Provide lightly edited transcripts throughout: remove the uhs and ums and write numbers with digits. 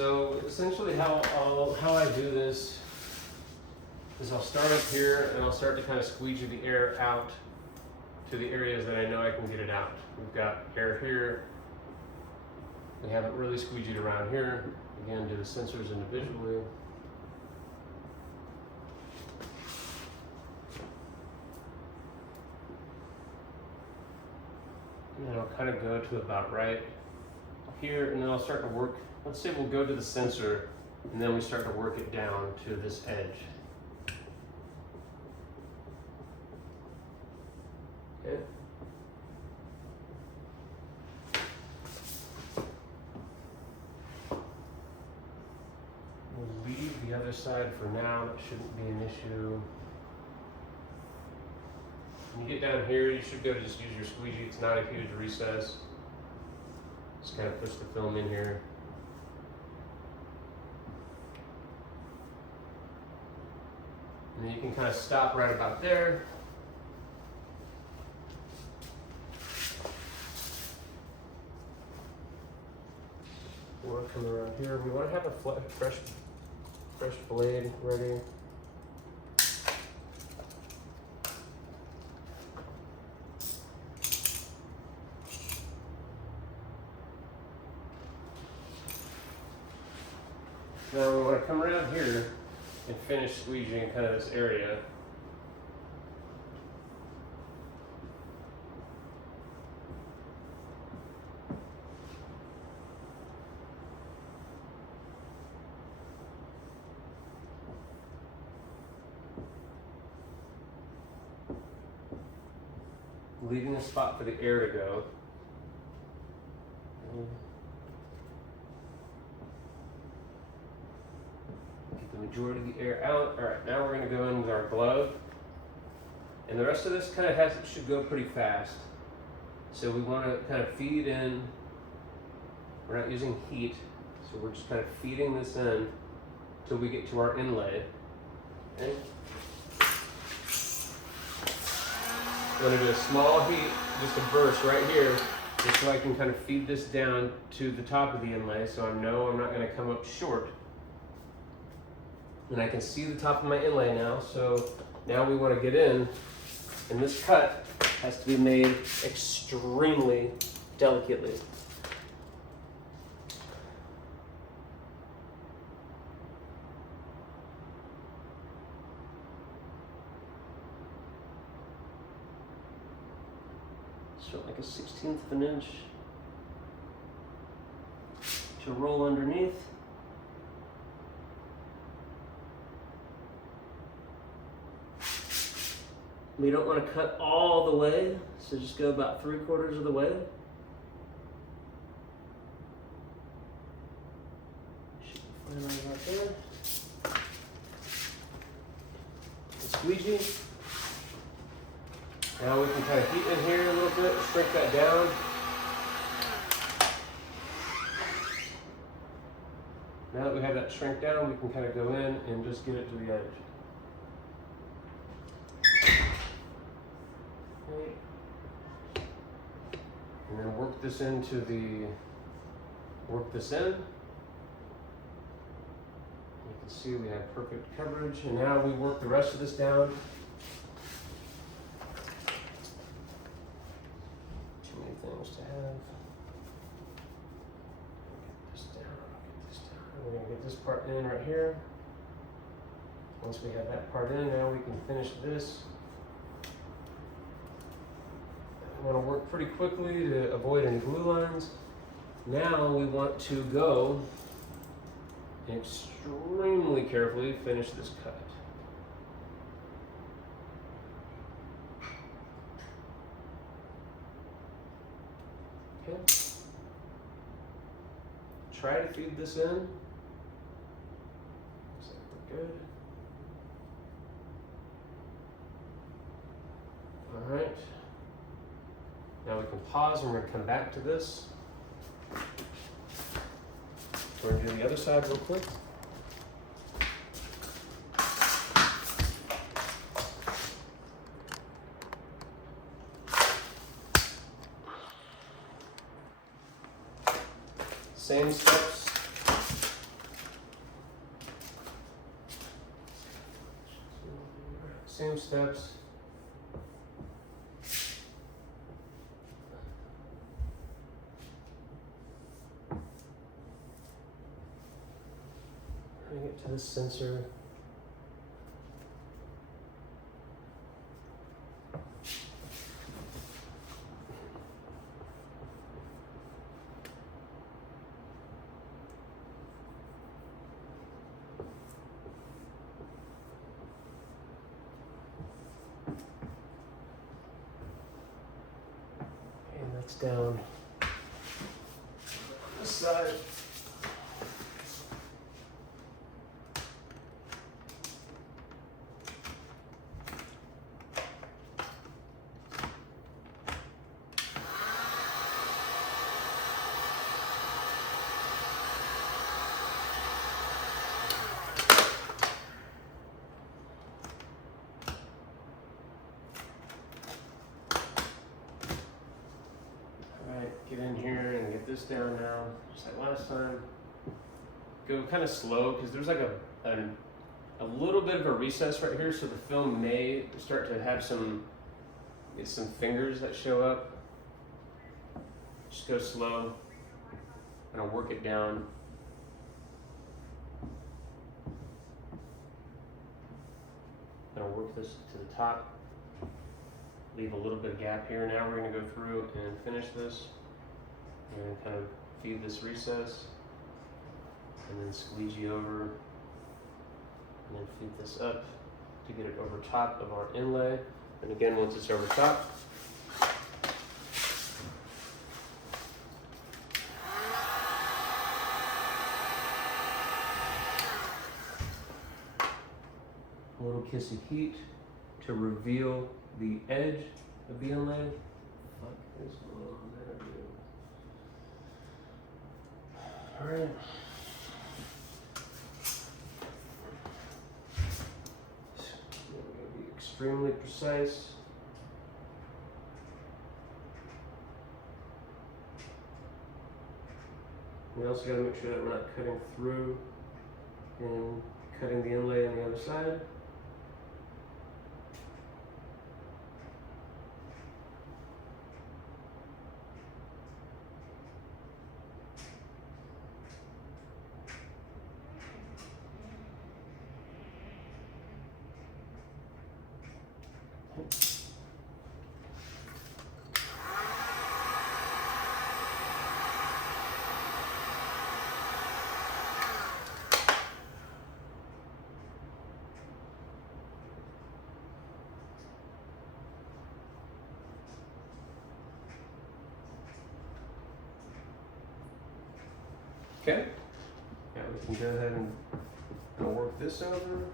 So essentially how I do this is I'll start up here and I'll start to kind of squeegee the air out to the areas that I know I can get it out. We've got air here. We haven't really squeegeed around here. Again, do the sensors individually. And then I'll kind of go to about right here, and then I'll start to work. Let's say we'll go to the sensor, and then we start to work it down to this edge. Okay. We'll leave the other side for now. That shouldn't be an issue. When you get down here, you should be able to just use your squeegee. It's not a huge recess. Just kind of push the film in here. And then you can kind of stop right about there. Or come around here. We want to have a fresh blade ready. Now we want to come around here and finish squeegeeing kind of this area. Leaving a spot for the air to go. Get the majority of the air out. All right, now we're going to go in with our glove. And the rest of this kind of should go pretty fast. So we want to kind of feed in. We're not using heat, so we're just kind of feeding this in until we get to our inlay. Okay? I'm going to do a small heat, just a burst right here, just so I can kind of feed this down to the top of the inlay so I know I'm not going to come up short. And I can see the top of my inlay now, so now we want to get in, and this cut has to be made extremely delicately. So like a 1/16 of an inch to roll underneath. We don't want to cut all the way, so just go about 3/4 of the way. Should be fine right about there. The squeegee. Now we can kind of heat in here a little bit, shrink that down. Now that we have that shrink down, we can kind of go in and just get it to the edge. Okay. And then work this in. You can see we have perfect coverage, and now we work the rest of this down. Things to have. Get this down, get this down. We're going to get this part in right here. Once we have that part in, now we can finish this. I want to work pretty quickly to avoid any glue lines. Now we want to go extremely carefully finish this cut. Okay. Try to feed this in. Looks like we're good. All right. Now we can pause and we're going to come back to this. We're going to do the other side real quick. Same steps. steps. Bring it to the sensor. And that's down this side. Get in here and get this down now, just like last time. Go kind of slow because there's like a little bit of a recess right here, so the film may start to have some fingers that show up. Just go slow, and I'll work it down. And I'll work this to the top. Leave a little bit of gap here. Now we're going to go through and finish this. We're going to kind of feed this recess and then squeegee over and then feed this up to get it over top of our inlay. And again, once it's over top, a little kiss of heat to reveal the edge of the inlay. Fuck is going on there, dude? All right. We're going to be extremely precise. We also got to make sure that we're not cutting through and cutting the inlay on the other side. Okay, now we can go ahead and work this over.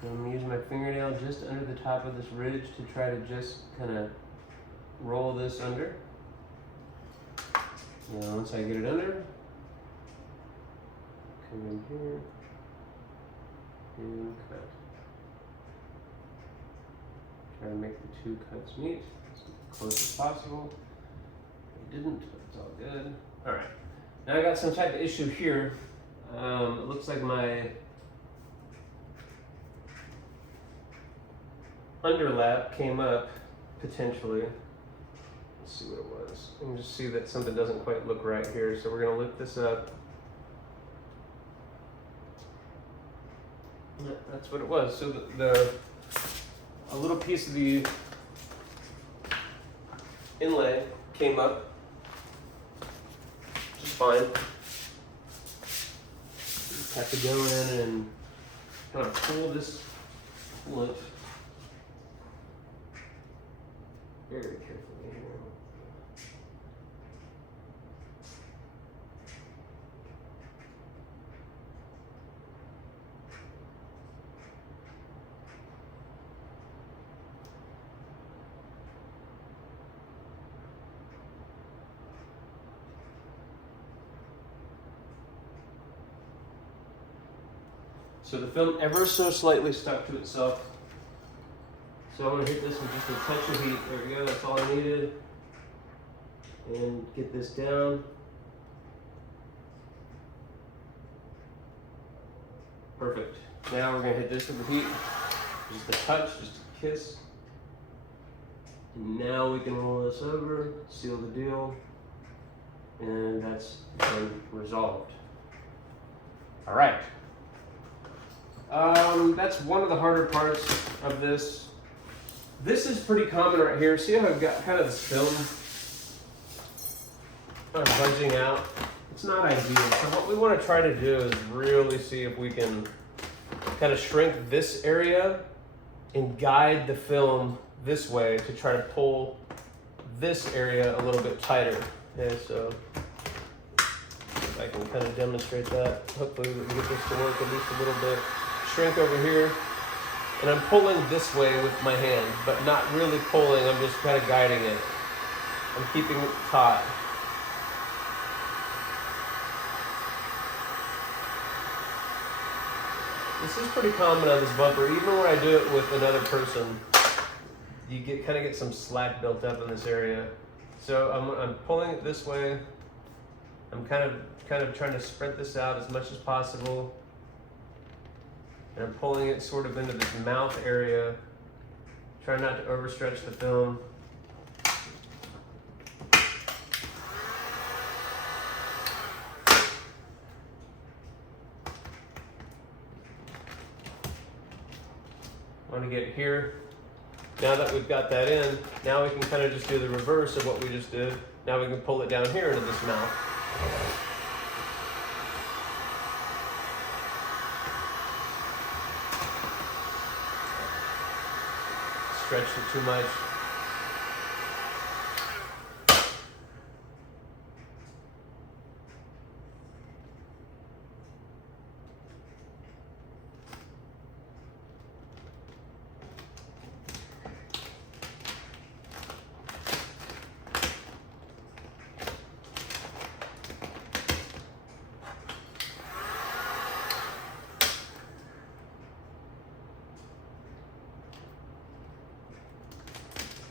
I'm going to use my fingernail just under the top of this ridge to try to just kind of roll this under. Now once I get it under, come in here and cut. Try to make the two cuts meet as close as possible. I didn't, but it's all good. All right, now I got some type of issue here. It looks like my underlap came up potentially. Let's see what it was. You can just see that something doesn't quite look right here, so we're going to lift this up. Yeah, that's what it was. So a little piece of the inlay came up just fine. Just have to go in and kind of pull this coolant very carefully here. So the film ever so slightly stuck to itself. So I'm gonna hit this with just a touch of heat. There we go, that's all I needed. And get this down. Perfect. Now we're gonna hit this with the heat. Just a touch, just a kiss. And now we can roll this over, seal the deal, and that's been resolved. All right. That's one of the harder parts of this. This is pretty common right here. See how I've got kind of this film kind of budging out? It's not ideal. So what we want to try to do is really see if we can kind of shrink this area and guide the film this way to try to pull this area a little bit tighter. Okay, so if I can kind of demonstrate that, hopefully we can get this to work at least a little bit. Shrink over here, and I'm pulling this way with my hand, but not really pulling, I'm just kind of guiding it. I'm keeping it taut. This is pretty common on this bumper. Even when I do it with another person, you kind of get some slack built up in this area. So I'm pulling it this way. I'm kind of trying to spread this out as much as possible. And I'm pulling it sort of into this mouth area. Try not to overstretch the film. I want to get it here. Now that we've got that in, now we can kind of just do the reverse of what we just did. Now we can pull it down here into this mouth. Stretched it too much.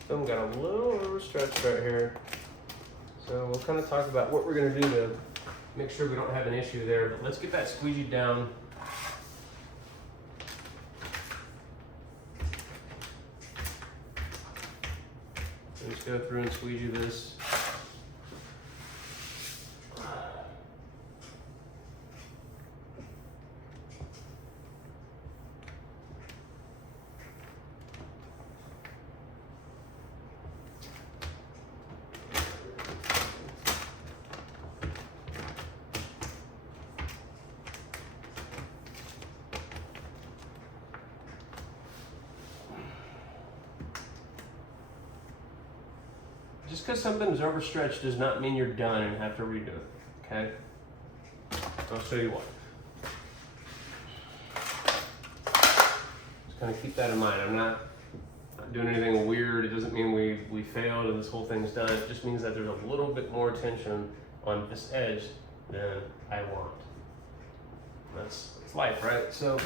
Film got a little overstretched right here. So we'll kind of talk about what we're going to do to make sure we don't have an issue there. But let's get that squeegee down. Let's go through and squeegee this. Just because something's overstretched does not mean you're done and have to redo it, okay? I'll show you what. Just kind of keep that in mind. I'm not doing anything weird. It doesn't mean we failed and this whole thing's done. It just means that there's a little bit more tension on this edge than I want. That's life, right? So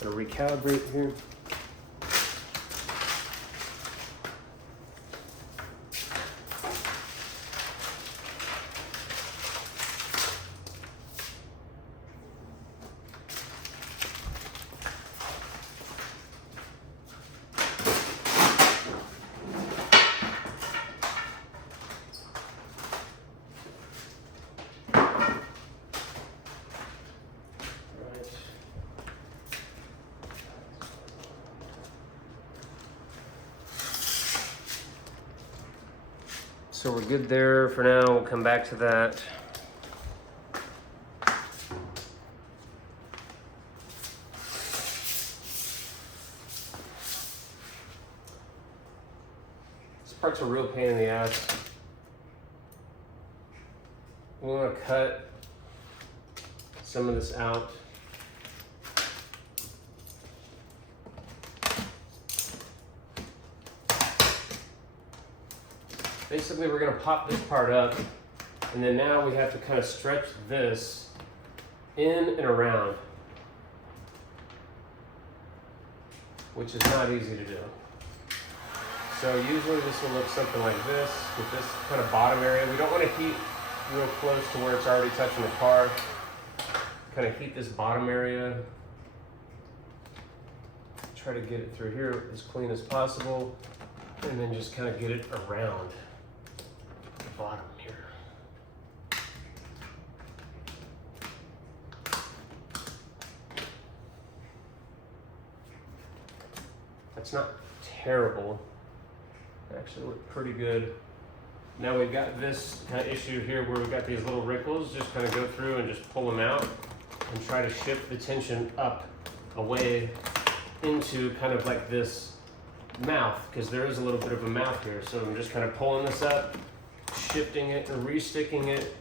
I'm gonna recalibrate here. So we're good there for now. We'll come back to that. This part's a real pain in the ass. We want to cut some of this out. basically we're gonna pop this part up, and then now we have to kind of stretch this in and around, which is not easy to do. So usually this will look something like this, with this kind of bottom area. We don't want to heat real close to where it's already touching the car. Kind of heat this bottom area. Try to get it through here as clean as possible, and then just kind of get it around the bottom here. That's not terrible. Actually look pretty good. Now we've got this kind of issue here where we've got these little wrinkles. Just kind of go through and just pull them out and try to shift the tension up, away into kind of like this mouth, because there is a little bit of a mouth here. So I'm just kind of pulling this up, shifting it, and re-sticking it,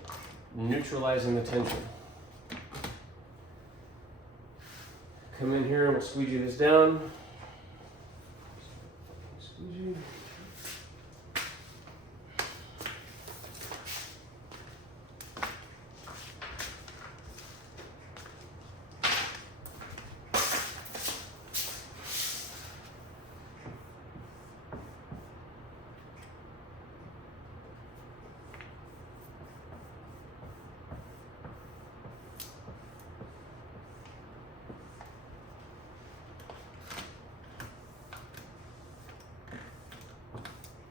neutralizing the tension. Come in here and we'll squeegee this down. Squeegee.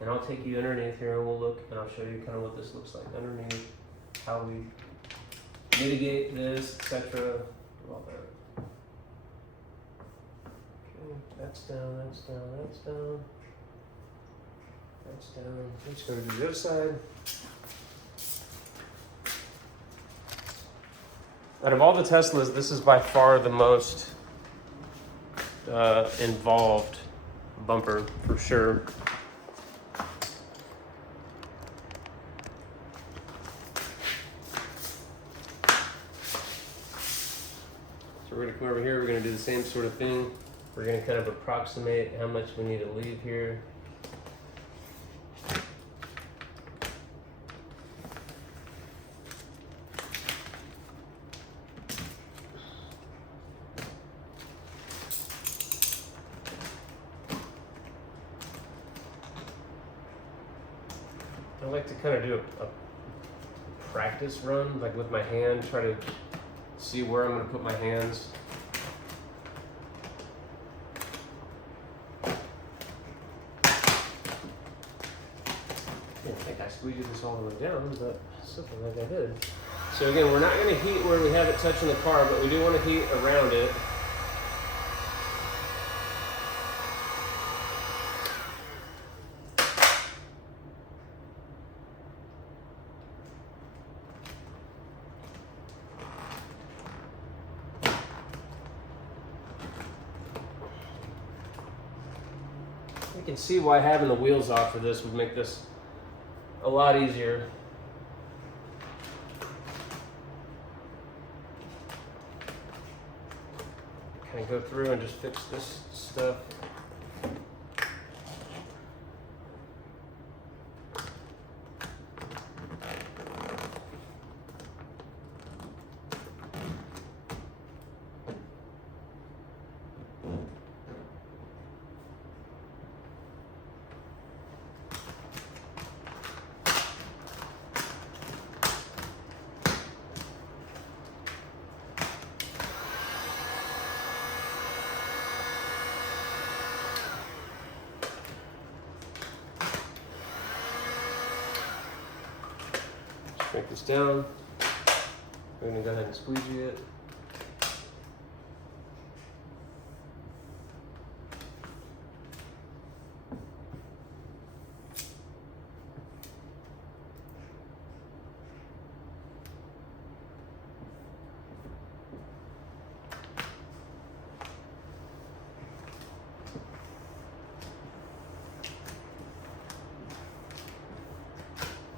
And I'll take you underneath here and we'll look, and I'll show you kind of what this looks like underneath, how we mitigate this, etc. All that. Okay, that's down, that's down, that's down. That's down. Let's go to the other side. Out of all the Teslas, this is by far the most involved bumper, for sure. So we're going to come over here, we're going to do the same sort of thing. We're going to kind of approximate how much we need to leave here. I like to kind of do a practice run, like with my hand, try to see where I'm going to put my hands. I didn't think I squeezed this all the way down, but something like I did. So again, we're not going to heat where we have it touching the car, but we do want to heat around it. You can see why having the wheels off for this would make this a lot easier. Kind of go through and just fix this stuff. Break this down. We're going to go ahead and squeegee it.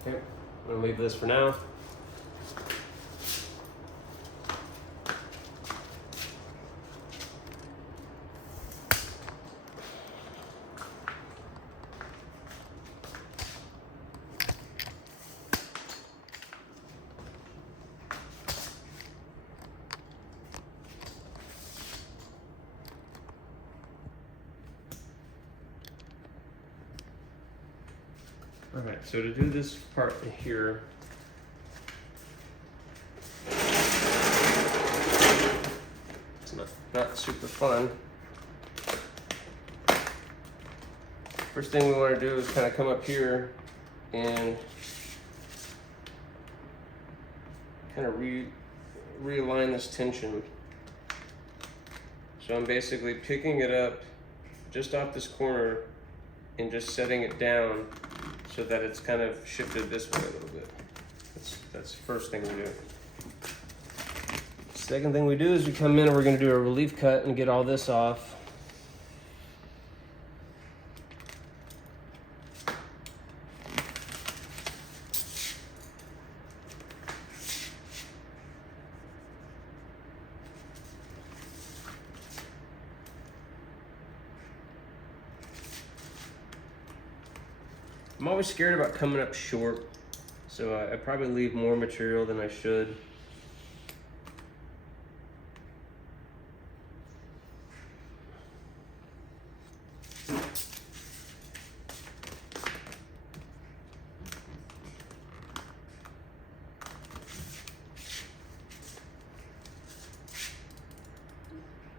Okay, I'm going to leave this for now. Alright, so to do this part here, it's not super fun. First thing we want to do is kind of come up here and kind of realign this tension. So I'm basically picking it up just off this corner and just setting it down so that it's kind of shifted this way a little bit. That's the first thing we do. Second thing we do is we come in and we're going to do a relief cut and get all this off. I'm always scared about coming up short, so I probably leave more material than I should.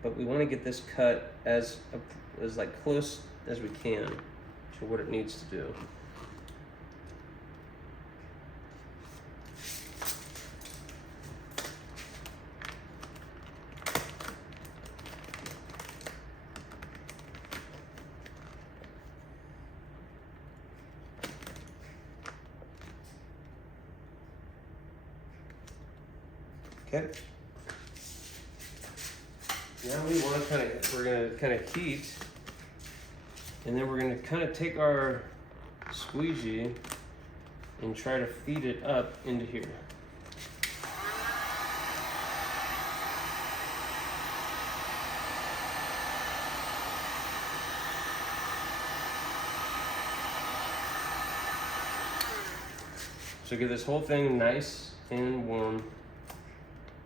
But we want to get this cut as like close as we can to what it needs to do. Okay. Now we're gonna kind of heat, and then we're gonna kind of take our squeegee and try to feed it up into here. So get this whole thing nice and warm.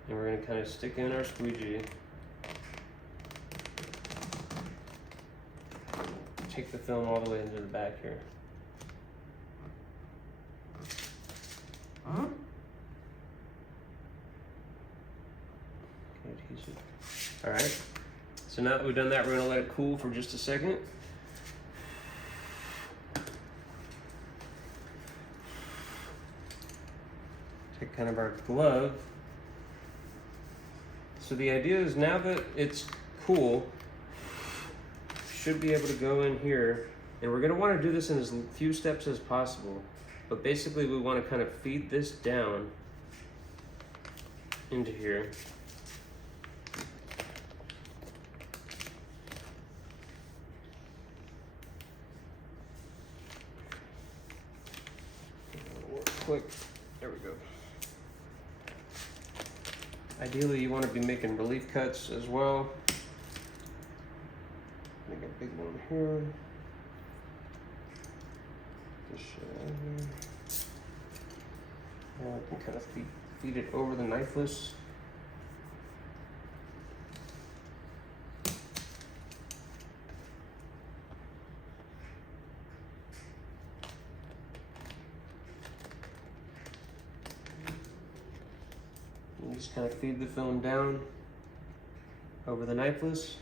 And we're going to kind of stick in our squeegee. Take the film all the way into the back here. Okay, adhesive. All right. So now that we've done that, we're going to let it cool for just a second. Take kind of our glove. So the idea is now that it's cool, should be able to go in here, and we're going to want to do this in as few steps as possible. But basically we want to kind of feed this down into here. Work quick. There we go. Ideally, you want to be making relief cuts as well. Make a big one here. This here. Now I can kind of feed it over the knifeless. And just kind of feed the film down over the knifeless.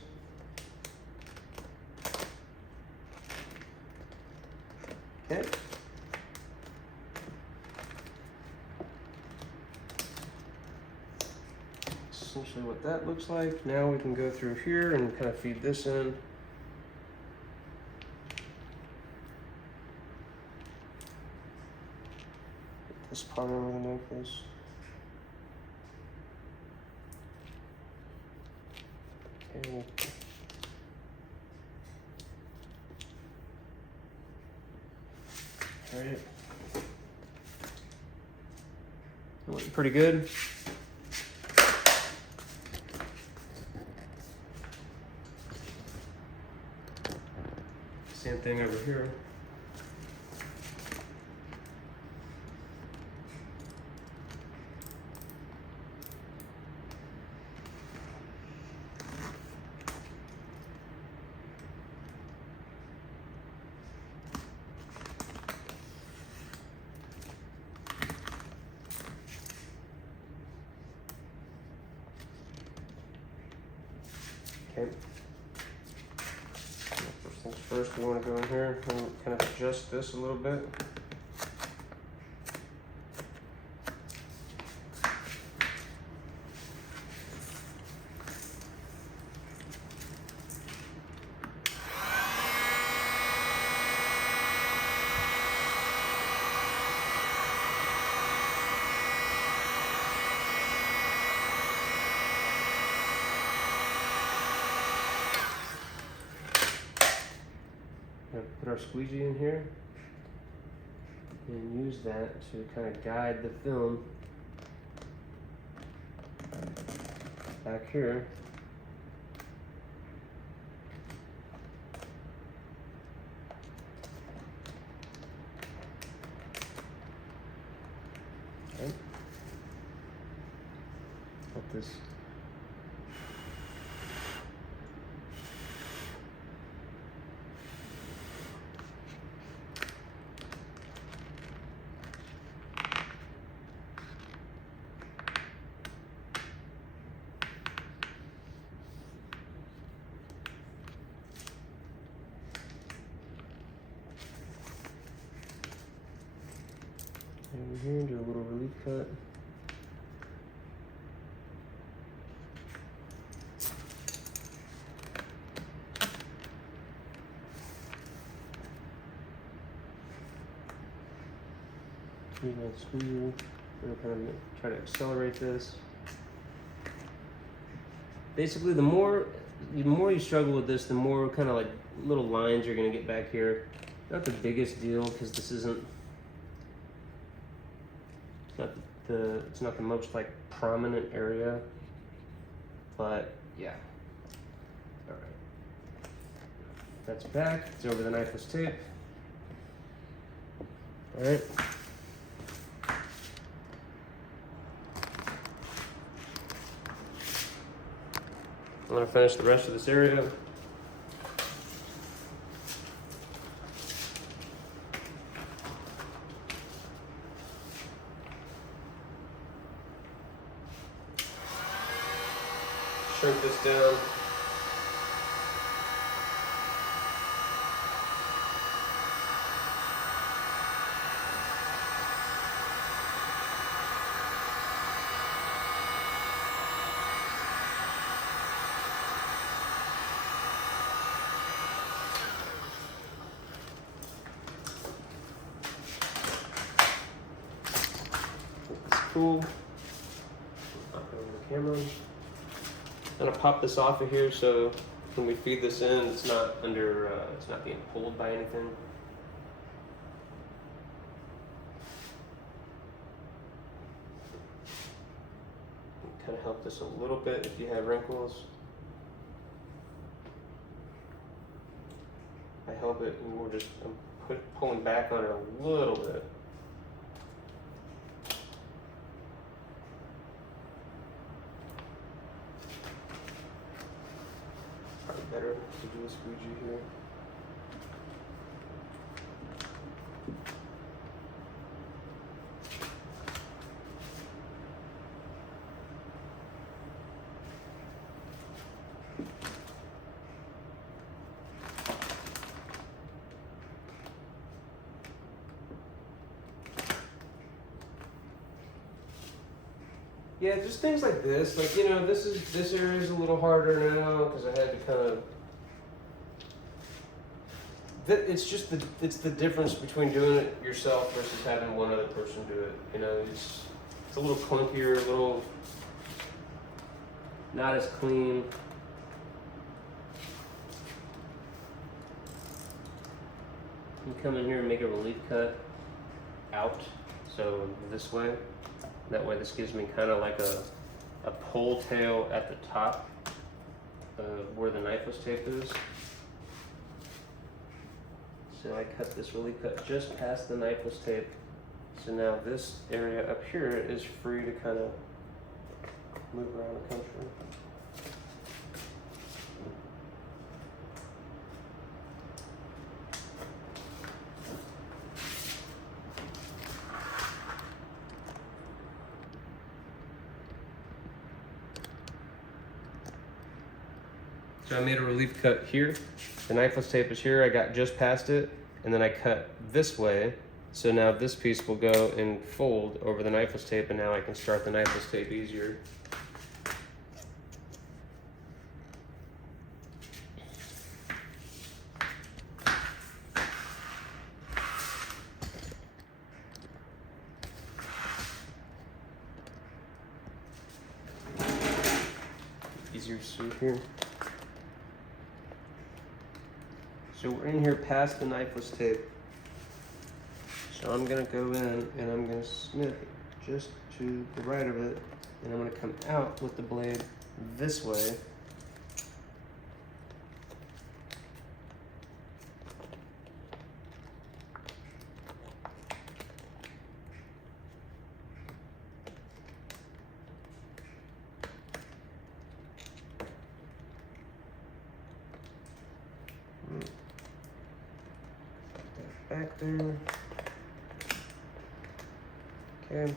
Okay. Essentially what that looks like. Now we can go through here and kind of feed this in. Get this part over the knifeless. Okay. All right. Looking pretty good. Same thing over here. Okay. First things first, we want to go in here and kind of adjust this a little bit. Put our squeegee in here and use that to kind of guide the film back here. Okay. Let this over here, do a little relief cut. Use my squeegee. I'm gonna kind of try to accelerate this. Basically, the more you struggle with this, the more kind of like little lines you're gonna get back here. Not the biggest deal because this isn't. It's not the most like prominent area, but yeah. All right, that's back. It's over the knifeless tape. All right. I'm gonna finish the rest of this area. Shrink this down. That's cool. Knock it over the camera. I'm gonna pop this off of here so when we feed this in, it's not under, it's not being pulled by anything. Kind of help this a little bit if you have wrinkles. I help it, and we're just pulling back on it a little bit. Better to do a squeegee here. Yeah, just things like this. Like, you know, this area is a little harder now because I had to kind of. It's the difference between doing it yourself versus having one other person do it. You know, it's a little clunkier, a little not as clean. You come in here and make a relief cut out, so this way. That way this gives me kind of like a pole tail at the top of where the knifeless tape is. So I cut this relief cut just past the knifeless tape. So now this area up here is free to kind of move around the country. So I made a relief cut here. The knifeless tape is here. I got just past it, and then I cut this way. So now this piece will go and fold over the knifeless tape, and now I can start the knifeless tape easier. Easier to see here. So we're in here past the knifeless tape. So I'm gonna go in and I'm gonna snip just to the right of it, and I'm gonna come out with the blade this way. Put that back there. Okay,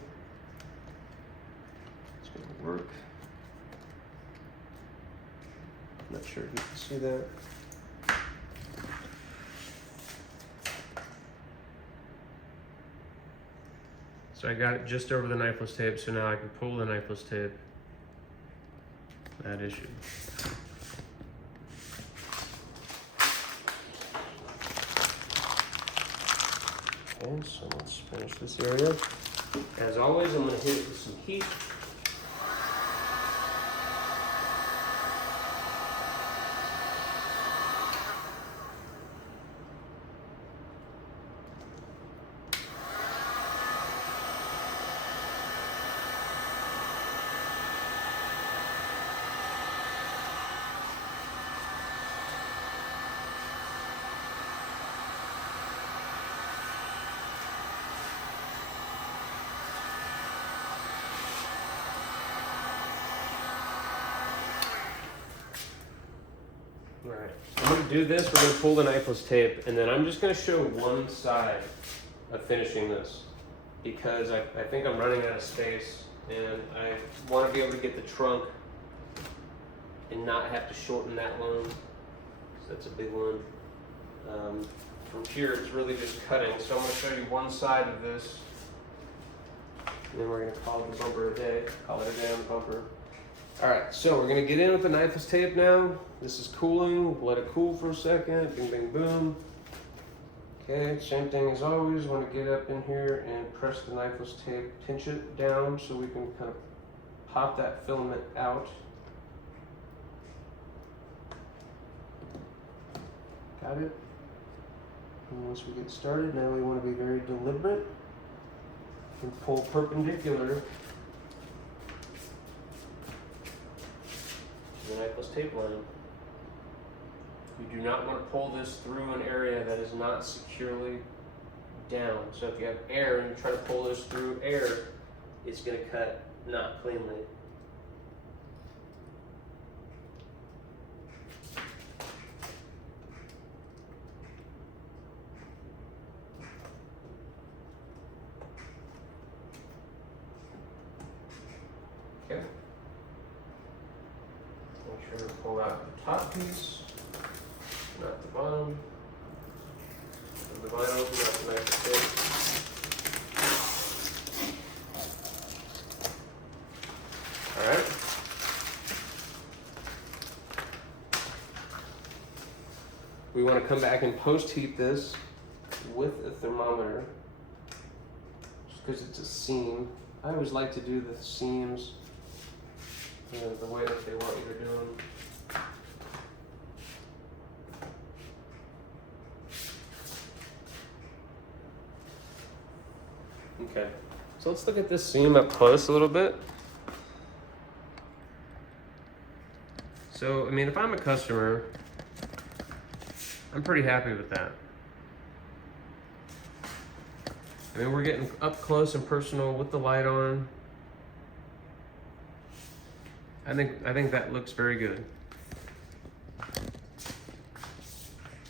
it's gonna work. Not sure if you can see that. So I got it just over the knifeless tape, so now I can pull the knifeless tape. That issue. Okay, so let's finish this area. As always, I'm going to hit it with some heat. Alright, I'm going to do this, we're going to pull the knifeless tape, and then I'm just going to show one side of finishing this, because I think I'm running out of space, and I want to be able to get the trunk and not have to shorten that loan, so that's a big one. From here it's really just cutting, so I'm going to show you one side of this, and then we're going to call it the bumper a day, call it a day on the bumper. Alright, so we're going to get in with the knifeless tape now. This is cooling, let it cool for a second, bing bing boom. Okay, same thing as always, want to get up in here and press the knifeless tape, pinch it down so we can kind of pop that filament out. Got it? And once we get started, now we want to be very deliberate and pull perpendicular to the knifeless tape line. You do not want to pull this through an area that is not securely down. So if you have air and you're trying to pull this through air, it's going to cut not cleanly. Okay. Make sure to pull out the top piece. Not the bottom. And the vinyl, not the knife tape. Alright. We want to come back and post-heat this with a thermometer, just because it's a seam. I always like to do the seams the way that they want you to do them. Okay, so let's look at this seam up close a little bit. So, I mean, if I'm a customer, I'm pretty happy with that. I mean, we're getting up close and personal with the light on. I think that looks very good.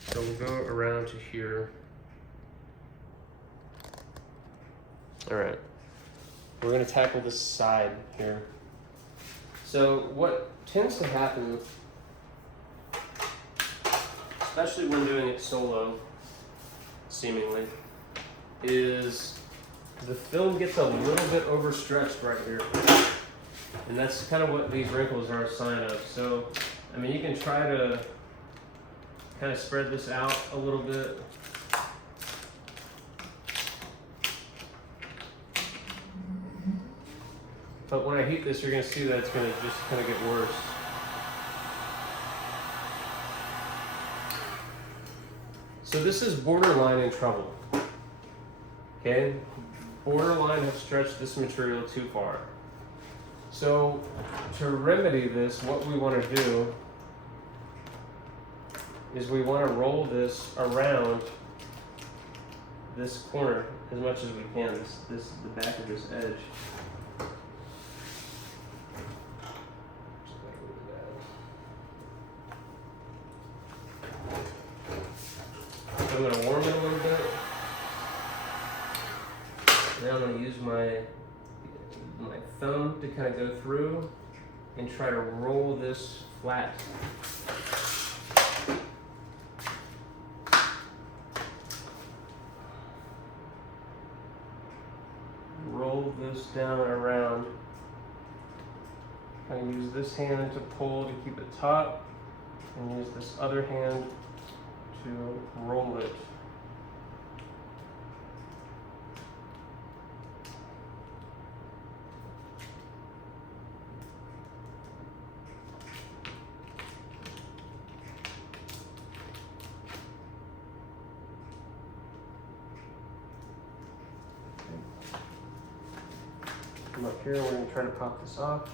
So we'll go around to here. All right, we're gonna tackle this side here. So what tends to happen especially when doing it solo, seemingly, is the film gets a little bit overstretched right here. And that's kind of what these wrinkles are a sign of. So, I mean, you can try to kind of spread this out a little bit. But when I heat this, you're going to see that it's going to just kind of get worse. So this is borderline in trouble. Okay? Borderline have stretched this material too far. So to remedy this, what we want to do is we want to roll this around this corner as much as we can, the back of this edge. I'm going to warm it a little bit. Now I'm going to use my thumb to kind of go through and try to roll this flat. Roll this down around. I use this hand to pull to keep it taut, and use this other hand to roll it. Come up here, we're going to try to pop this off.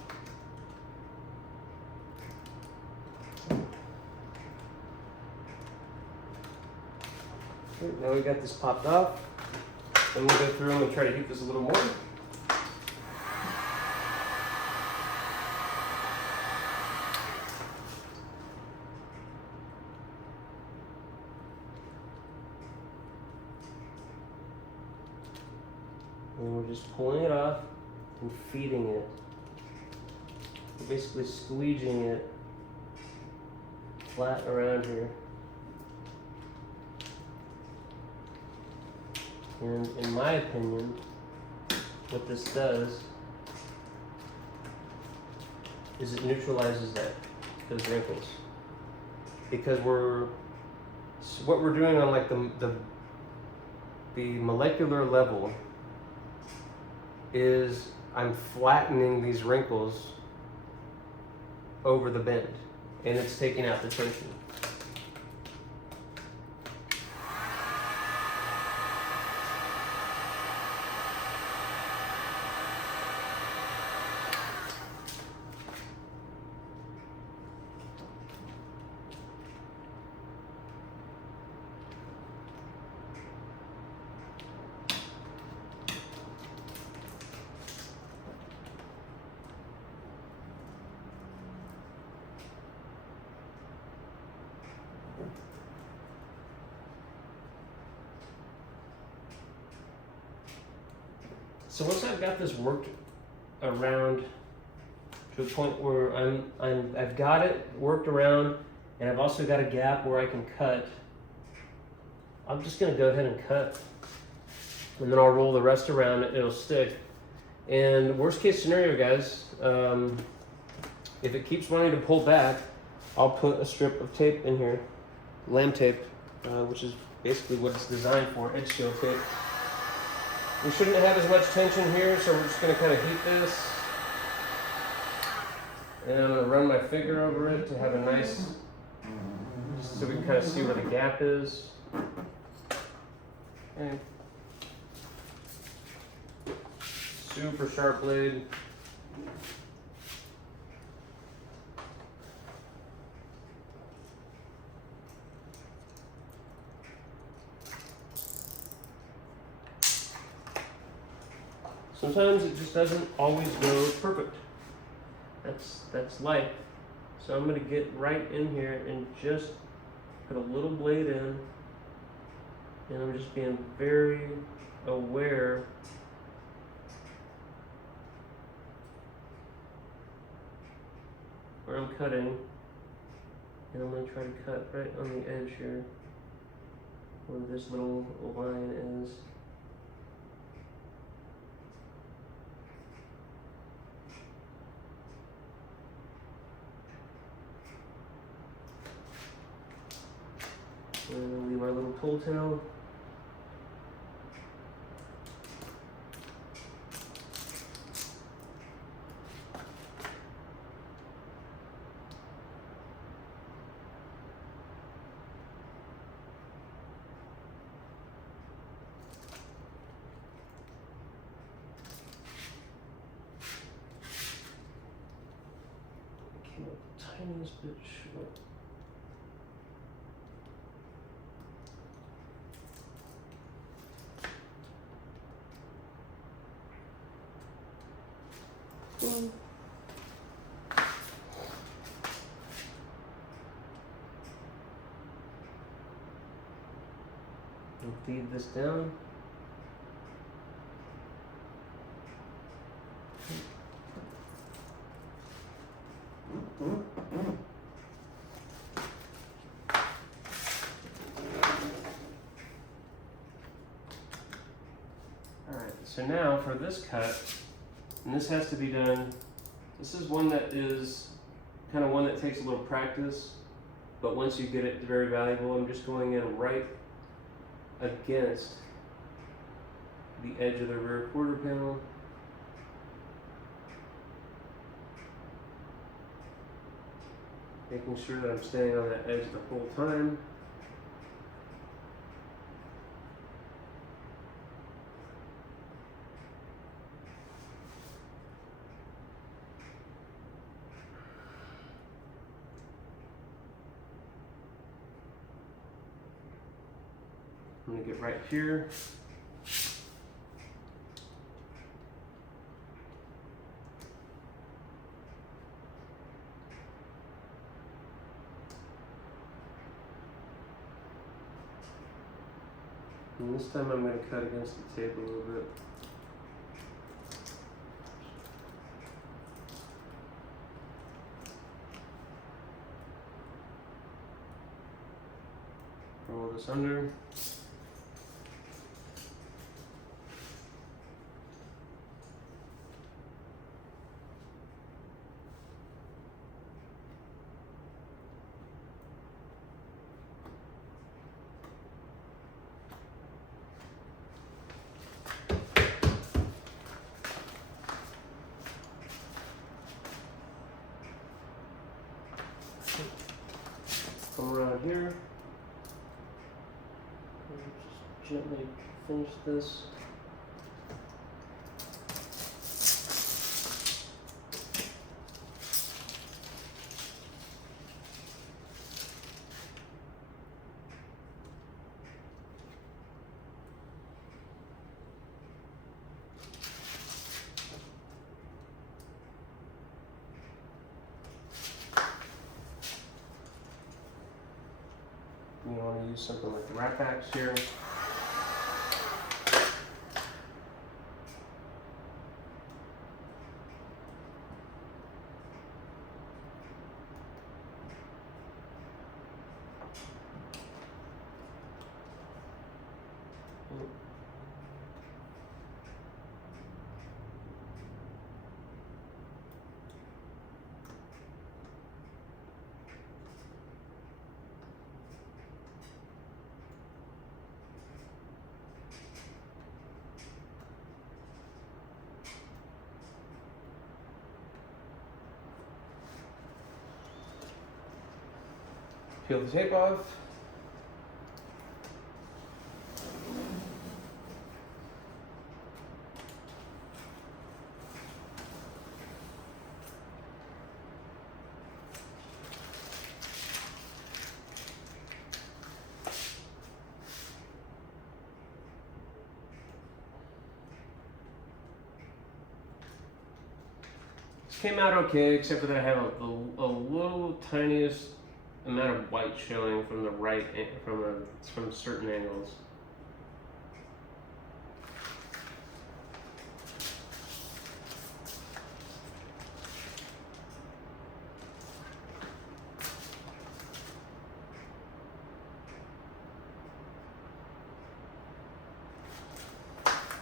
Okay, now we got this popped off. Then we'll go through and try to heat this a little more. And we're just pulling it off and feeding it. We're basically squeegeeing it flat around here. And in my opinion, what this does is it neutralizes those wrinkles. Because what we're doing on like the molecular level is I'm flattening these wrinkles over the bend, and it's taking out the tension. So once I've got this worked around to a point where I've got it worked around, and I've also got a gap where I can cut, I'm just going to go ahead and cut, and then I'll roll the rest around. It'll stick. And worst case scenario, guys, if it keeps wanting to pull back, I'll put a strip of tape in here, lamb tape, which is basically what it's designed for, edge seal tape. We shouldn't have as much tension here, so we're just going to kind of heat this. And I'm going to run my finger over it to have a nice, just so we can kind of see where the gap is. Okay. Super sharp blade. Sometimes it just doesn't always go perfect. That's life. So I'm going to get right in here and just put a little blade in, and I'm just being very aware where I'm cutting. And I'm going to try to cut right on the edge here where this little line is. And we'll leave our little pull tail. Came up the tiniest bit short. Boom. And feed this down. Alright, so now for this cut, and this has to be done, this is one that is kind of one that takes a little practice, but once you get it, it's very valuable. I'm just going in right against the edge of the rear quarter panel. Making sure that I'm staying on that edge the whole time. I'm going to get right here. And this time I'm going to cut against the tape a little bit. Roll this under. Come around here. Just gently finish this. You want to use something like the wrap axe here. Peel the tape off. This came out okay, except for that I have a little tiniest amount of white showing from the right from certain angles.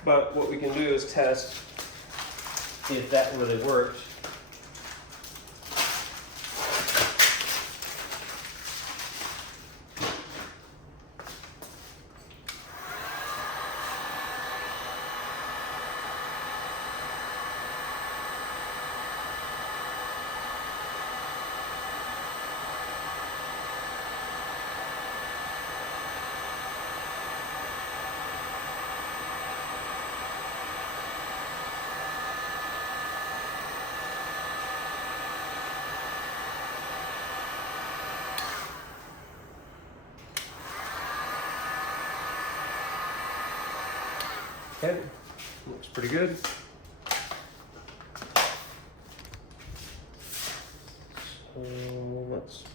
But what we can do is test if that really works. Okay, looks pretty good. So let's go.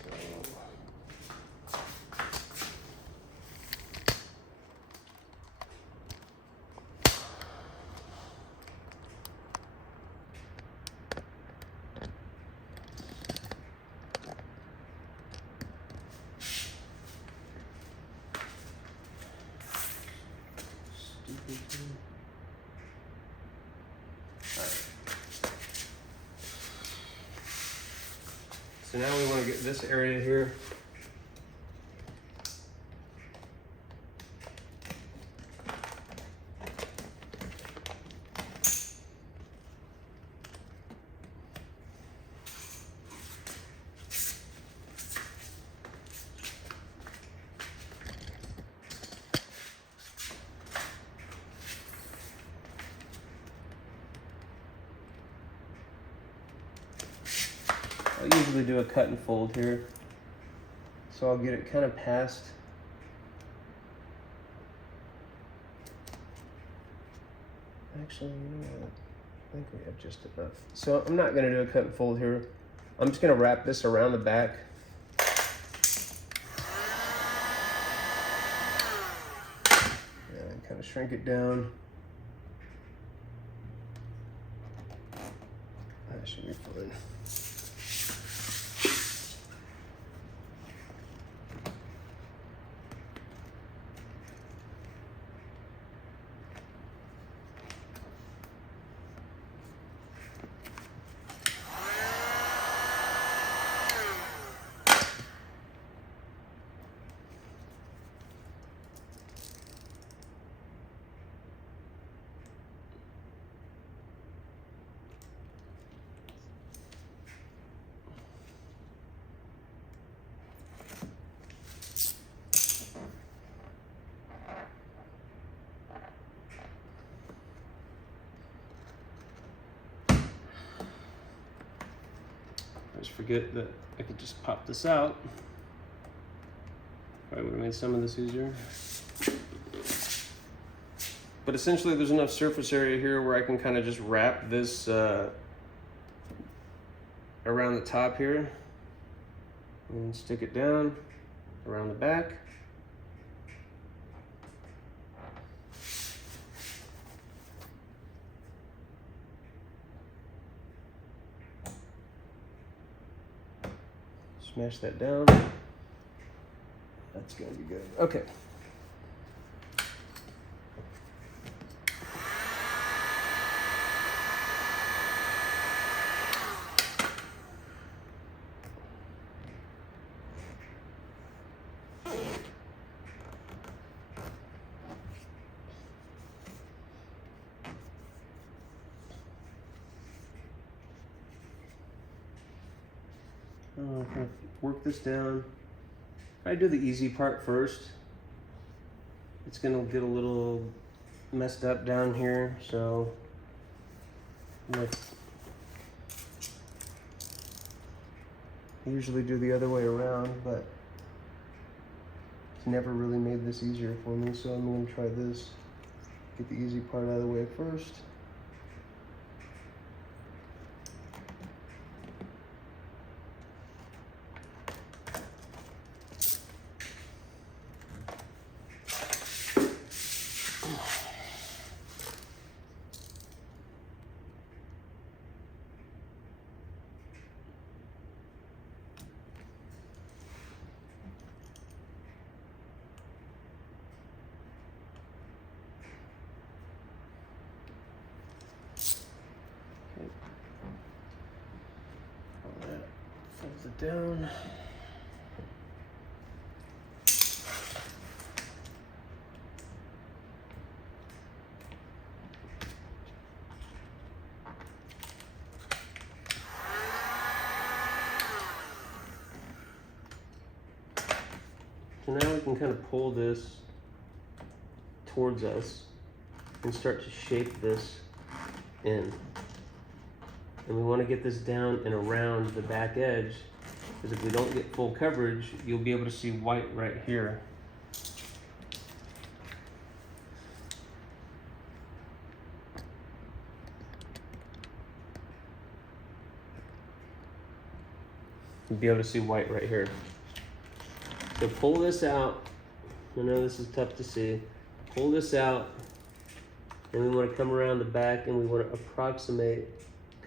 So now we want to get this area here. I usually do a cut and fold here, so I'll get it kind of past. Actually, you know what? I think we have just enough. So I'm not going to do a cut and fold here. I'm just going to wrap this around the back. And kind of shrink it down. That should be fine. Just forget that I could just pop this out. Probably would have made some of this easier. But essentially there's enough surface area here where I can kind of just wrap this around the top here and stick it down around the back. Smash that down. That's gonna be good. Okay. I'm gonna work this down. I do the easy part first. It's gonna get a little messed up down here, so I usually do the other way around, but it's never really made this easier for me, so I'm gonna try this. Get the easy part out of the way first. down. So now we can kind of pull this towards us and start to shape this in. And we want to get this down and around the back edge, because if we don't get full coverage, you'll be able to see white right here. You'll be able to see white right here. So pull this out. I know this is tough to see. Pull this out, and we want to come around the back, and we want to approximate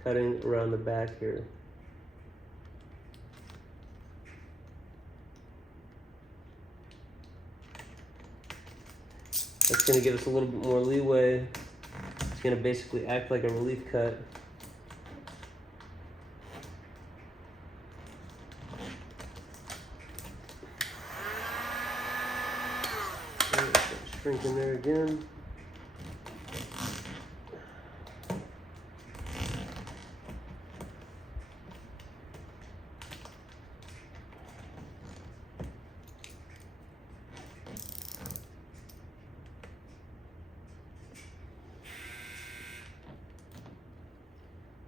cutting around the back here. That's going to give us a little bit more leeway. It's going to basically act like a relief cut. Shrink in there again.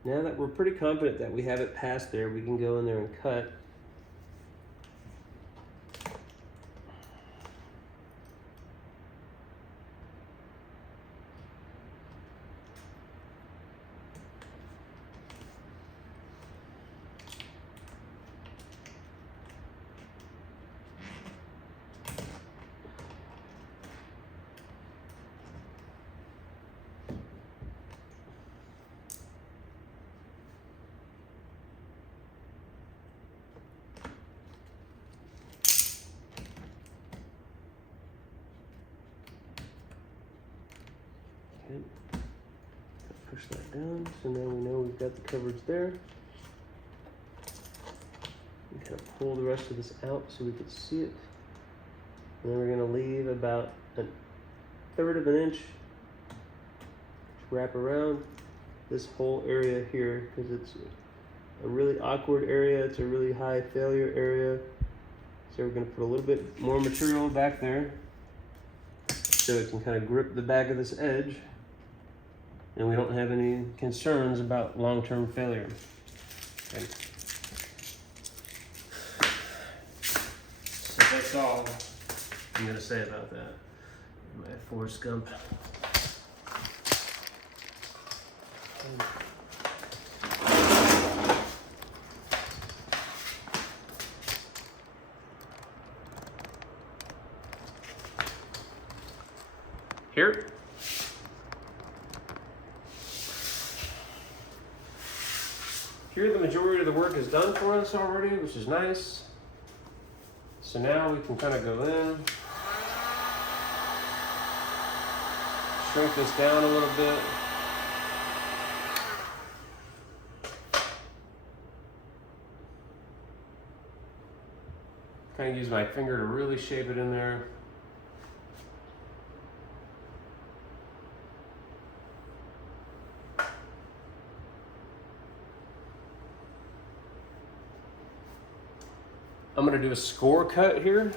Now that we're pretty confident that we have it past there, we can go in there and cut. Okay. Push that down, so now we know we've got the coverage there. We kind of pull the rest of this out so we can see it. And then we're going to leave about 1/3 of an inch to wrap around this whole area here, because it's a really awkward area. It's a really high failure area. So we're going to put a little bit more material back there so it can kind of grip the back of this edge, and we don't have any concerns about long-term failure. Okay. So that's all I'm going to say about that. My Forrest Gump. Here. Here the majority of the work is done for us already, which is nice. So now we can kind of go in, shrink this down a little bit. Kind of use my finger to really shape it in there. I'm going to do a score cut here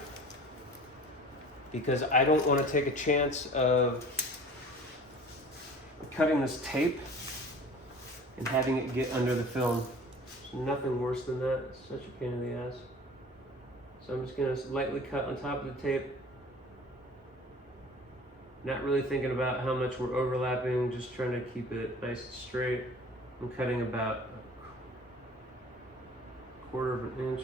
because I don't want to take a chance of cutting this tape and having it get under the film. There's nothing worse than that. It's such a pain in the ass. So I'm just going to lightly cut on top of the tape. Not really thinking about how much we're overlapping, just trying to keep it nice and straight. I'm cutting about 1/4 of an inch.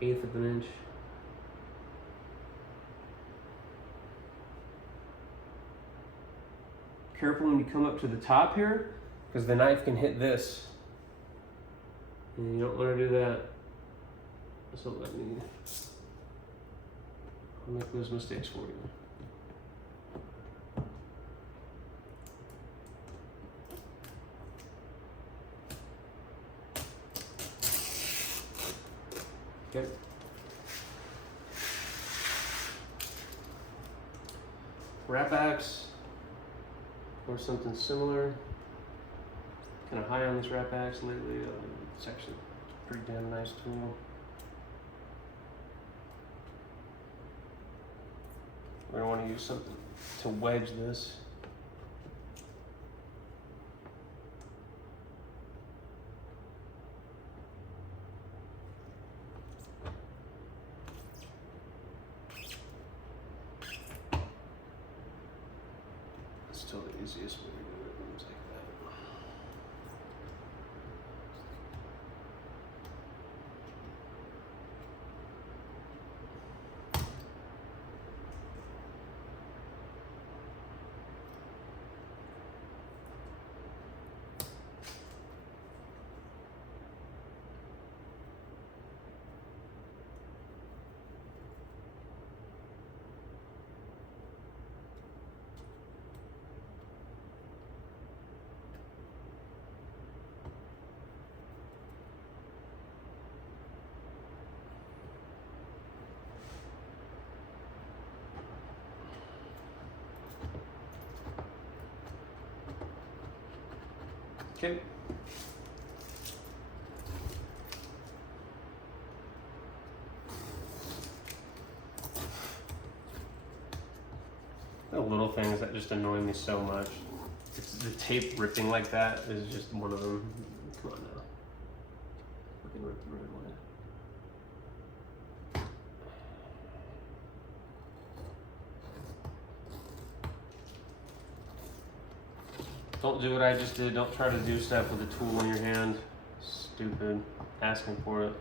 1/8 of an inch. Careful when you come up to the top here, because the knife can hit this. And you don't want to do that. So let me, I'll make those mistakes for you. Okay. Wrap axe or something similar. Kind of high on this wrap axe lately. It's actually a pretty damn nice tool. We're gonna want to use something to wedge this. It's still the easiest way to do it. Things like that. Okay. The little things that just annoy me so much. It's the tape ripping like that is just one of them. Come on now. We can rip the right way. Don't do what I just did. Don't try to do stuff with a tool in your hand. Stupid. Asking for it.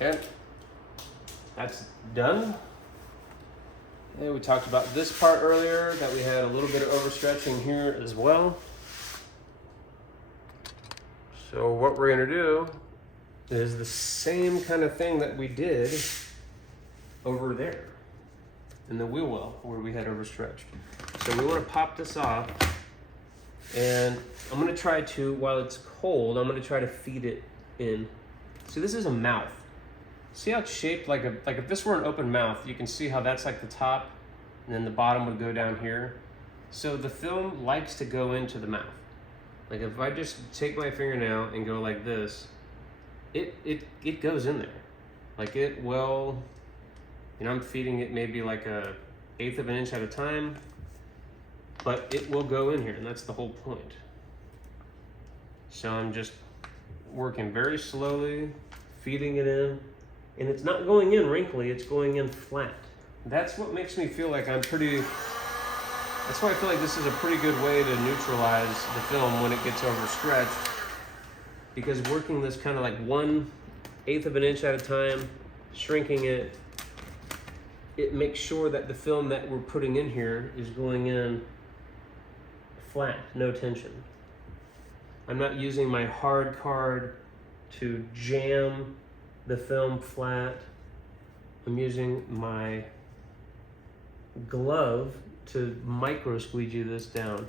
Okay. That's done. Okay, we talked about this part earlier, that we had a little bit of overstretching here as well. So what we're gonna do is the same kind of thing that we did over there in the wheel well where we had overstretched. So we want to pop this off, and I'm going to try to, while it's cold, I'm going to try to feed it in. So this is a mouth. See how it's shaped like if this were an open mouth, you can see how that's like the top and then the bottom would go down here. So the film likes to go into the mouth. Like if I just take my fingernail and go like this, it goes in there. Like it will, you know, I'm feeding it maybe like a 1/8 of an inch at a time, but it will go in here, and that's the whole point. So I'm just working very slowly, feeding it in, and it's not going in wrinkly, it's going in flat. That's what makes me feel like that's why I feel like this is a pretty good way to neutralize the film when it gets overstretched. Because working this kind of like 1/8 of an inch at a time, shrinking it, it makes sure that the film that we're putting in here is going in flat, no tension. I'm not using my hard card to jam the film flat. I'm using my glove to micro squeegee this down.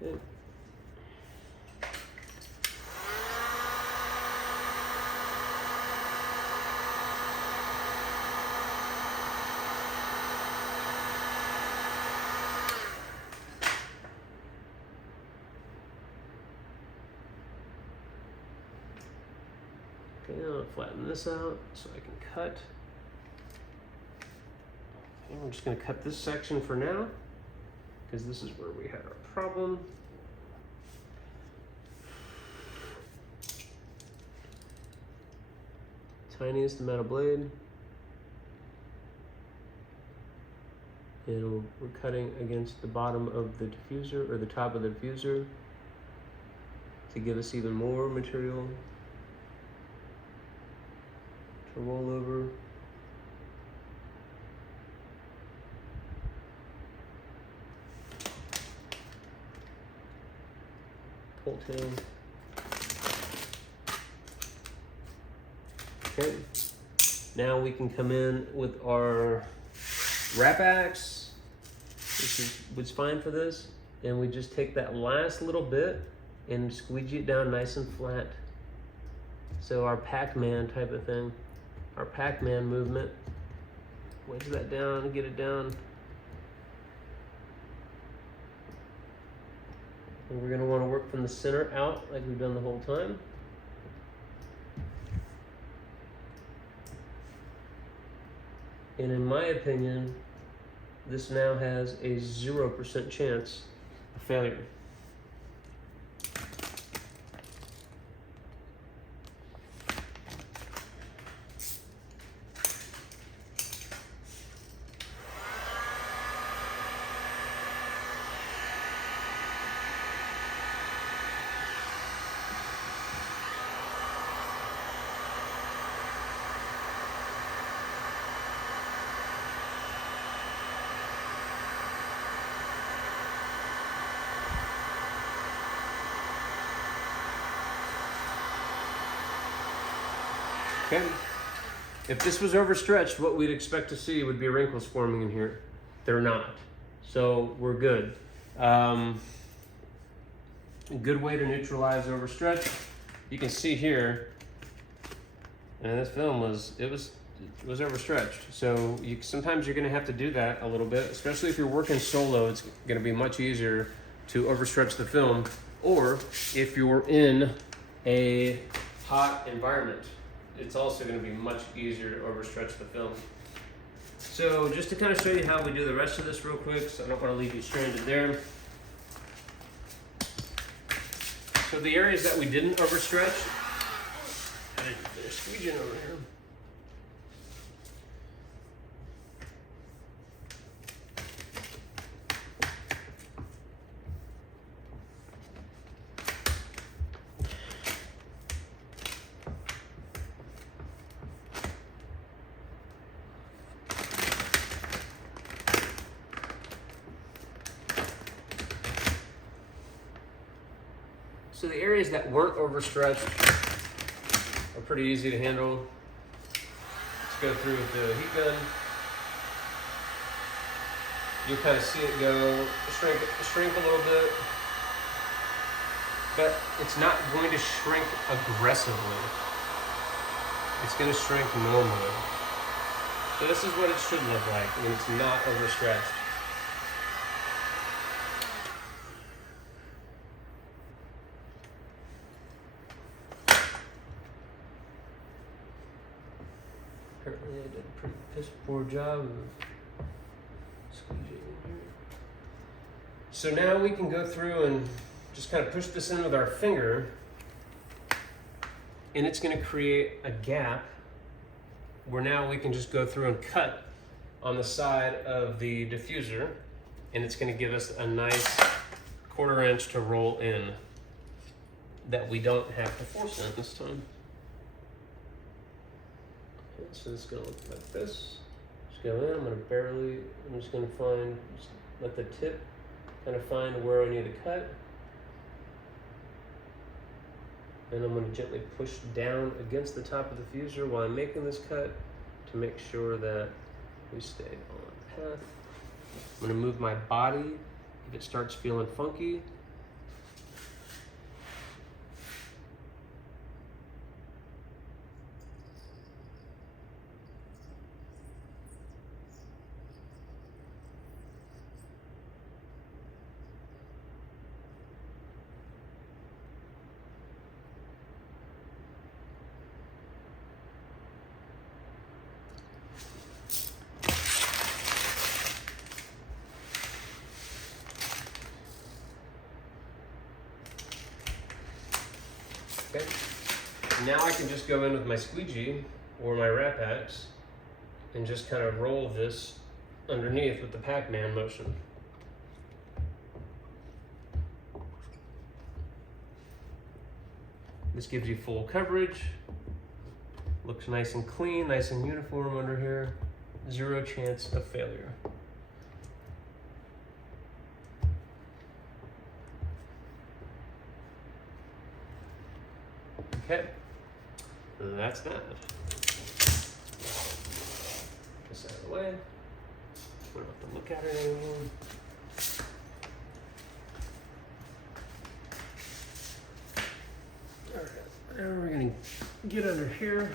Okay. Okay, now I'll flatten this out so I can cut. Okay, we're just going to cut this section for now, because this is where we had our problem. Tiniest amount of blade. And we're cutting against the bottom of the diffuser, or the top of the diffuser, to give us even more material to roll over. Pull tail. Okay, now we can come in with our wrap axe which was fine for this. And we just take that last little bit and squeegee it down nice and flat. So our Pac-Man type of thing, our Pac-Man movement. Wedge that down, get it down. And we're gonna wanna work from the center out like we've done the whole time. And in my opinion, this now has a 0% chance of failure. Okay. If this was overstretched, what we'd expect to see would be wrinkles forming in here. They're not. So we're good. A good way to neutralize overstretch. You can see here, and this film was overstretched. So sometimes you're gonna have to do that a little bit, especially if you're working solo. It's gonna be much easier to overstretch the film, or if you're in a hot environment, it's also going to be much easier to overstretch the film. So just to kind of show you how we do the rest of this real quick, so I don't want to leave you stranded there. So the areas that we didn't overstretch, they're squeeging over here. So the areas that weren't overstretched are pretty easy to handle. Let's go through with the heat gun. You'll kind of see it go shrink a little bit, but it's not going to shrink aggressively. It's going to shrink normally. So this is what it should look like when it's not overstretched. Apparently I did a pretty piss poor job of squeezing in here. So now we can go through and just kind of push this in with our finger, and it's going to create a gap where now we can just go through and cut on the side of the diffuser, and it's going to give us a nice 1/4 inch to roll in that we don't have to force in this time. So it's going to look like this. Just go in, I'm just going to let the tip kind of find where I need to cut. And I'm going to gently push down against the top of the diffuser while I'm making this cut to make sure that we stay on path. I'm going to move my body if it starts feeling funky. Okay. Now I can just go in with my squeegee or my wrap axe and just kind of roll this underneath with the Pac-Man motion. This gives you full coverage. Looks nice and clean, nice and uniform under here. 0 chance of failure. Okay, that's that. This out of the way. We don't have to look at it anymore. And we're gonna get under here.